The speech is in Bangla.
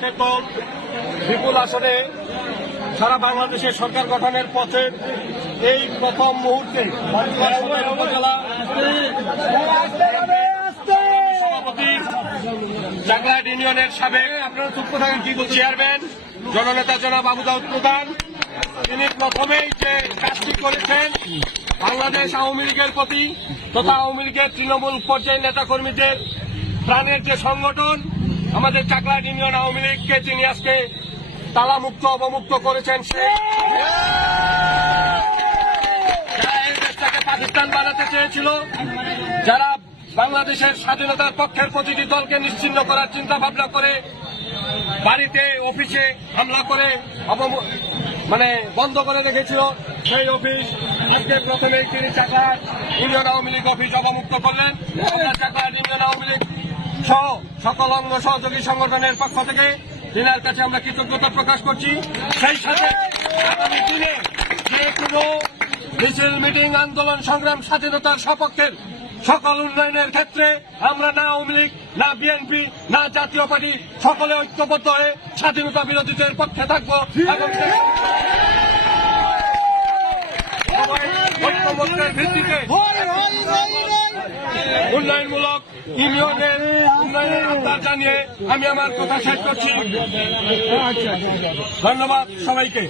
ক্ষেত্র বিপুল আসনে সারা বাংলাদেশের সরকার গঠনের পথে এই প্রথম মুহূর্তে উপজেলা সভাপতি চাকলাহাট ইউনিয়নের সাবেক আপনারা চুপ থাকেন কি চেয়ারম্যান জননেতা জনাব আবু দাউদ প্রধান, তিনি প্রথমেই যে কাজটি করেছেন বাংলাদেশ আওয়ামী লীগের প্রতি তথা আওয়ামী লীগের তৃণমূল পর্যায়ের নেতাকর্মীদের প্রাণের যে সংগঠন আমাদের চাকলাহাট ইউনিয়ন আওয়ামী লীগকে তিনি আজকে তালামুক্ত অবমুক্ত করেছেন। সেই যারা এই দেশটাকে পাকিস্তান বানাতে চেয়েছিল, যারা বাংলাদেশের স্বাধীনতার পক্ষের প্রতিটি দলকে নিশ্চিহ্ন করার চিন্তা ভাবনা করে বাড়িতে অফিসে হামলা করে বন্ধ করে রেখেছিল, সেই অফিস আজকে প্রথমেই তিনি চাকলাহাট ইউনিয়ন আওয়ামী লীগ অফিস অবমুক্ত করলেন। আমরা চাকলাহাট ইউনিয়ন আওয়ামী লীগ সহ সকল অঙ্গ সহযোগী সংগঠনের পক্ষ থেকে তিনার কাছে আমরা কৃতজ্ঞতা প্রকাশ করছি। সেই সাথে আগামী দিনে যে কোনো মিছিল মিটিং আন্দোলন সংগ্রাম স্বাধীনতার সপক্ষের সকল উন্নয়নের ক্ষেত্রে আমরা না আওয়ামী লীগ না বিএনপি না জাতীয় পার্টি সকলে ঐক্যবদ্ধ হয়ে স্বাধীনতা বিরোধীদের পক্ষে থাকবো এবং ঐক্যবদ্ধের ভিত্তিতে উন্নয়নমূলক ইউনিয়নের উন্নয়নের আহ্বান জানিয়ে আমি আমার কথা শেষ করছি। ধন্যবাদ সবাইকে।